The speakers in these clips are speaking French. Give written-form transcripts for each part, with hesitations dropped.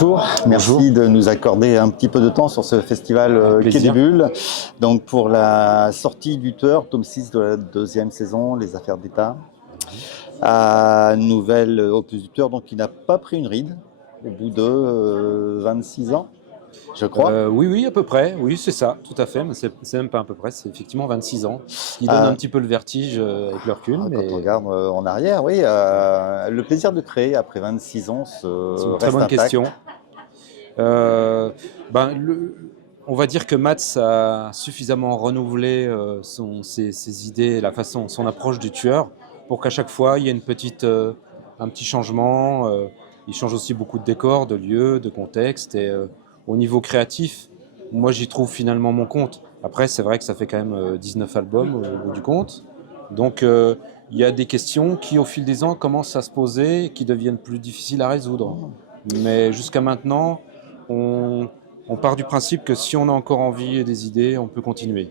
bonjour. Bonjour. Merci de nous accorder un petit peu de temps sur ce festival Quai des plaisir. Bulles. Donc pour la sortie du Tueur, tome 6 de la deuxième saison, Les Affaires d'État. Nouvelle opus du Tueur, donc il n'a pas pris une ride au bout de 26 ans, je crois. Oui, à peu près. Oui, c'est ça, tout à fait. Mais c'est même pas à peu près, c'est effectivement 26 ans. Ce qui donne un petit peu le vertige avec le recul. Quand on Mais regarde en arrière, oui, le plaisir de créer après 26 ans c'est une très reste bonne intact. question. Euh, ben, on va dire que Mats a suffisamment renouvelé ses idées, la façon, son approche du tueur, pour qu'à chaque fois il y ait un petit changement. Il change aussi beaucoup de décors, de lieux, de contexte. Et au niveau créatif, moi j'y trouve finalement mon compte. Après, c'est vrai que ça fait quand même 19 albums au bout du compte. Donc il y a des questions qui, au fil des ans, commencent à se poser et qui deviennent plus difficiles à résoudre. Mais jusqu'à maintenant, on part du principe que si on a encore envie et des idées, on peut continuer.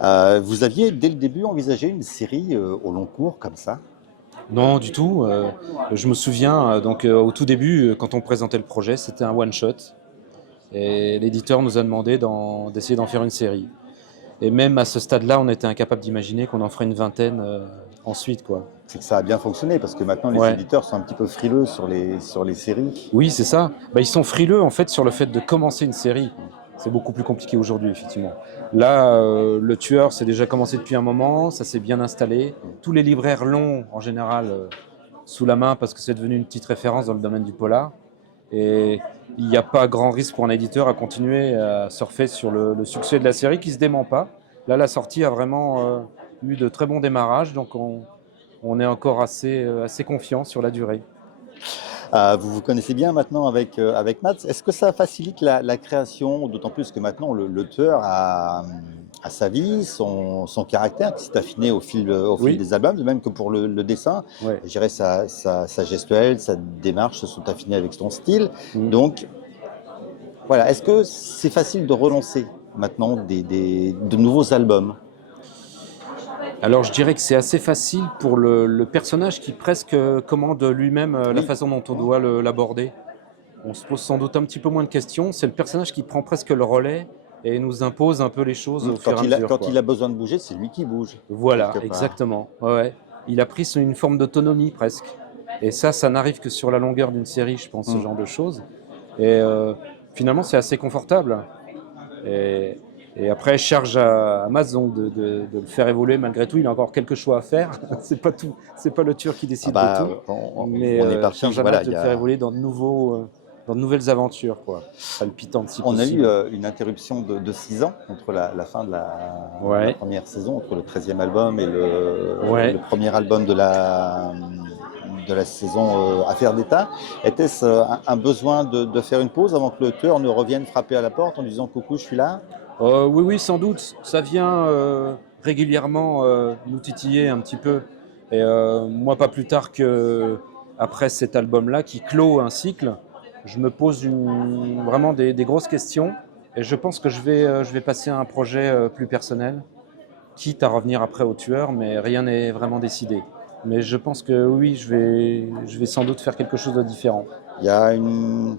Vous aviez dès le début envisagé une série au long cours comme ça? Non, du tout. Je me souviens, au tout début, quand on présentait le projet, c'était un one-shot. Et l'éditeur nous a demandé d'essayer d'en faire une série. Et même à ce stade-là, on était incapable d'imaginer qu'on en ferait une vingtaine ensuite, quoi. C'est que ça a bien fonctionné parce que maintenant les Ouais. éditeurs sont un petit peu frileux sur les séries. Oui, c'est ça. Ils sont frileux en fait sur le fait de commencer une série. C'est beaucoup plus compliqué aujourd'hui, effectivement. Là, le tueur, c'est déjà commencé depuis un moment, ça s'est bien installé. Tous les libraires l'ont en général sous la main parce que c'est devenu une petite référence dans le domaine du polar. Et il n'y a pas grand risque pour un éditeur à continuer à surfer sur le succès de la série qui ne se dément pas. Là, la sortie a vraiment eu de très bons démarrages, donc on est encore assez confiant sur la durée. Vous vous connaissez bien maintenant avec Mats. Est-ce que ça facilite la création, d'autant plus que maintenant le tueur a sa vie, son caractère qui s'est affiné au fil Oui. des albums, de même que pour le dessin. Ouais. Je dirais sa gestuelle, sa démarche se sont affinés avec son style. Mm. Donc voilà, est-ce que c'est facile de relancer maintenant de nouveaux albums? Alors je dirais que c'est assez facile pour le personnage qui presque commande lui-même la Oui. façon dont on doit l'aborder. On se pose sans doute un petit peu moins de questions. C'est le personnage qui prend presque le relais et nous impose un peu les choses au fur et à mesure. Quand il a besoin de bouger, c'est lui qui bouge. Voilà, Quelque part. exactement. Ouais. Il a pris une forme d'autonomie presque. Et ça n'arrive que sur la longueur d'une série, je pense, ce genre de choses. Et finalement, c'est assez confortable. Et après, charge à Mats donc de le faire évoluer malgré tout. Il a encore quelques choix à faire. C'est pas le tueur qui décide de tout. Mais on est parti. charge à Voilà, Mats de le faire évoluer dans de nouvelles aventures, quoi. Palpitantes si on a eu possible. une interruption de 6 ans entre la fin de Ouais. la première saison, entre le 13e album et Ouais. le premier album de la saison Affaires d'État. Était-ce un besoin de faire une pause avant que le tueur ne revienne frapper à la porte en disant coucou, je suis là? Oui, sans doute. Ça vient régulièrement nous titiller un petit peu. Et moi, pas plus tard que après cet album-là, qui clôt un cycle, je me pose vraiment des grosses questions. Et je pense que je vais passer à un projet plus personnel, quitte à revenir après au tueur, mais rien n'est vraiment décidé. Mais je pense que oui, je vais sans doute faire quelque chose de différent. Il y a une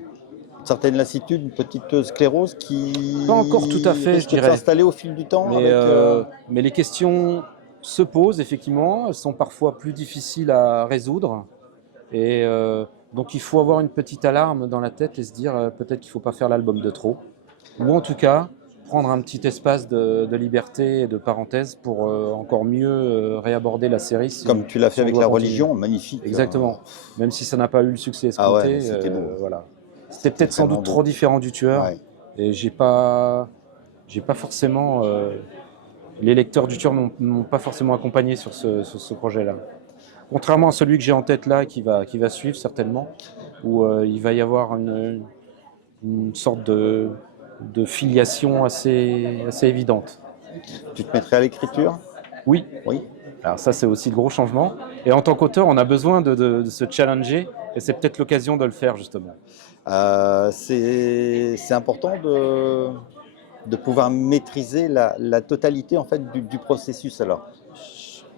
certaine lassitude, une petite sclérose qui Pas encore tout à fait, je risque de dirais. s'installer au fil du temps Mais les questions se posent effectivement, elles sont parfois plus difficiles à résoudre. Et donc il faut avoir une petite alarme dans la tête et se dire peut-être qu'il ne faut pas faire l'album de trop. Ou en tout cas, prendre un petit espace de liberté et de parenthèse pour encore mieux réaborder la série. comme tu l'as fait si on avec doit La continuer. Religion, magnifique. Exactement. Même si ça n'a pas eu le succès Ah ouais, escompté, mais c'était beau. voilà. C'était peut-être sans vraiment doute beau. trop différent du tueur. Ouais. Et j'ai pas forcément. Les lecteurs du tueur m'ont pas forcément accompagné sur ce projet-là. Contrairement à celui que j'ai en tête là, qui va suivre certainement, où il va y avoir une sorte de filiation assez évidente. Tu te mettrais à l'écriture? Oui, Oui. alors ça c'est aussi le gros changement. Et en tant qu'auteur, on a besoin de se challenger, et c'est peut-être l'occasion de le faire justement. C'est important de pouvoir maîtriser la totalité en fait du processus alors.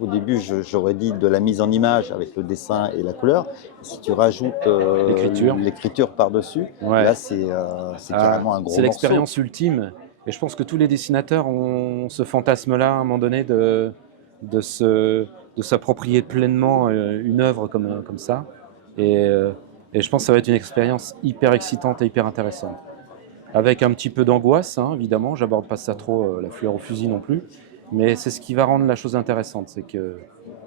au début, j'aurais dit de la mise en image avec le dessin et la couleur. Si tu rajoutes l'écriture par-dessus, Ouais. là, c'est carrément un gros C'est morceau. l'expérience ultime. Et je pense que tous les dessinateurs ont ce fantasme-là à un moment donné de s'approprier pleinement une œuvre comme ça. Et je pense que ça va être une expérience hyper excitante et hyper intéressante. Avec un petit peu d'angoisse, hein, évidemment, j'aborde pas ça trop la fleur au fusil non plus, mais c'est ce qui va rendre la chose intéressante, c'est que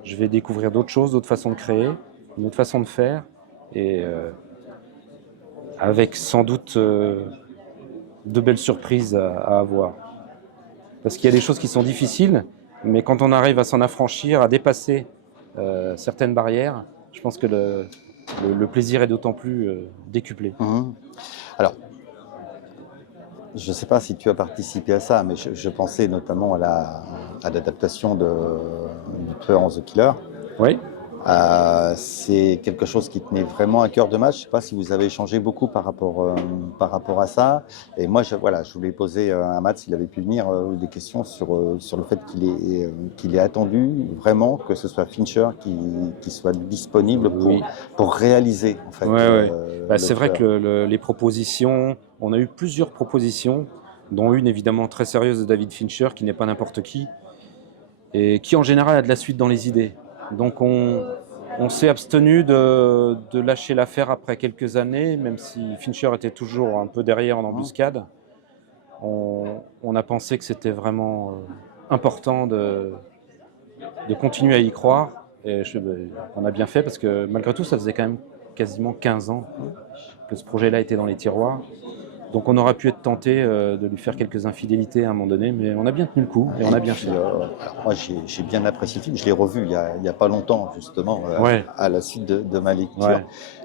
je vais découvrir d'autres choses, d'autres façons de créer, une autre façon de faire, et avec sans doute de belles surprises à avoir. Parce qu'il y a des choses qui sont difficiles, mais quand on arrive à s'en affranchir, à dépasser certaines barrières, je pense que le plaisir est d'autant plus décuplé. Alors, je ne sais pas si tu as participé à ça, mais je pensais notamment à l'adaptation du Tueur en The Killer. Oui. C'est quelque chose qui tenait vraiment à cœur de Matt. Je ne sais pas si vous avez échangé beaucoup par rapport à ça. Et moi, je voulais poser à Matt, s'il avait pu venir, des questions sur le fait qu'il est attendu vraiment que ce soit Fincher qui soit disponible pour réaliser en fait. C'est vrai que les propositions, on a eu plusieurs propositions, dont une évidemment très sérieuse de David Fincher, qui n'est pas n'importe qui, et qui en général a de la suite dans les idées. Donc on s'est abstenu de lâcher l'affaire après quelques années, même si Fincher était toujours un peu derrière en embuscade. On a pensé que c'était vraiment important de continuer à y croire. Et on a bien fait parce que malgré tout, ça faisait quand même quasiment 15 ans que ce projet-là était dans les tiroirs. Donc on aurait pu être tenté de lui faire quelques infidélités à un moment donné, mais on a bien tenu le coup et on a bien fait. Alors moi j'ai bien apprécié le film, je l'ai revu il y a pas longtemps justement à la suite de ma lecture. Ouais.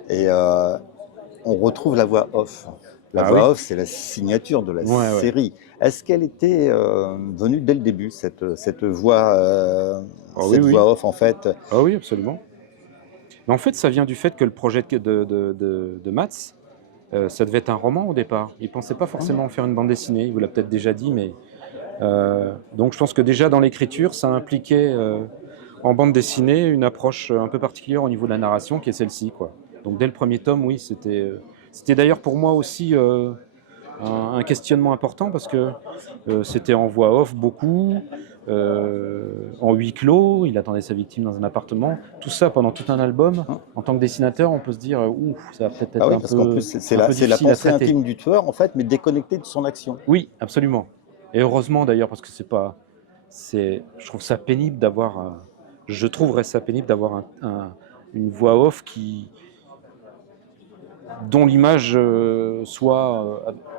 Et on retrouve la voix off. La voix off, c'est la signature de la série. Est-ce qu'elle était venue dès le début, cette voix, voix off en fait? Ah oui, absolument. Mais en fait, ça vient du fait que le projet de Matt, ça devait être un roman au départ. Il ne pensait pas forcément faire une bande dessinée, il vous l'a peut-être déjà dit, mais donc je pense que déjà dans l'écriture, ça impliquait en bande dessinée une approche un peu particulière au niveau de la narration, qui est celle-ci, quoi. Donc dès le premier tome, oui, c'était d'ailleurs pour moi aussi un questionnement important, parce que c'était en voix off beaucoup, en huis clos, il attendait sa victime dans un appartement, tout ça pendant tout un album. En tant que dessinateur, on peut se dire ça va peut-être être un peu parce qu'en plus c'est la pensée intime du tueur en fait, mais déconnectée de son action. Oui, absolument. Et heureusement d'ailleurs, parce que je trouve ça pénible d'avoir une voix off dont l'image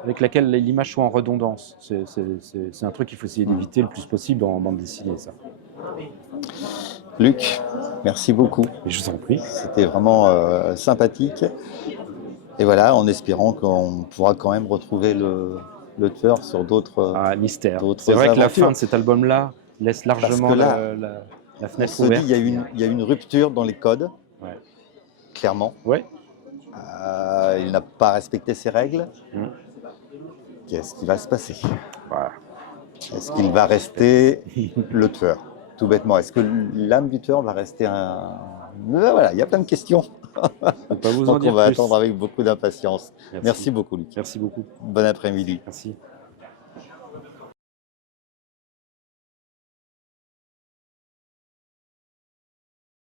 avec laquelle l'image soit en redondance. C'est un truc qu'il faut essayer d'éviter le plus possible en bande dessinée, ça. Luc, merci beaucoup. Et je vous en prie. C'était vraiment sympathique. Et voilà, en espérant qu'on pourra quand même retrouver le tueur sur d'autres mystères. C'est vrai que la fin de cet album-là laisse largement la fenêtre ouverte. On se dit, il y a une rupture dans les codes, clairement. Ouais. Il n'a pas respecté ses règles. Qu'est-ce qui va se passer? Est-ce qu'il va rester le tueur? Tout bêtement, est-ce que l'âme du tueur va rester Voilà, il y a plein de questions. Donc on va attendre avec beaucoup d'impatience. Merci beaucoup, Luc. Merci beaucoup. Bon après-midi. Merci.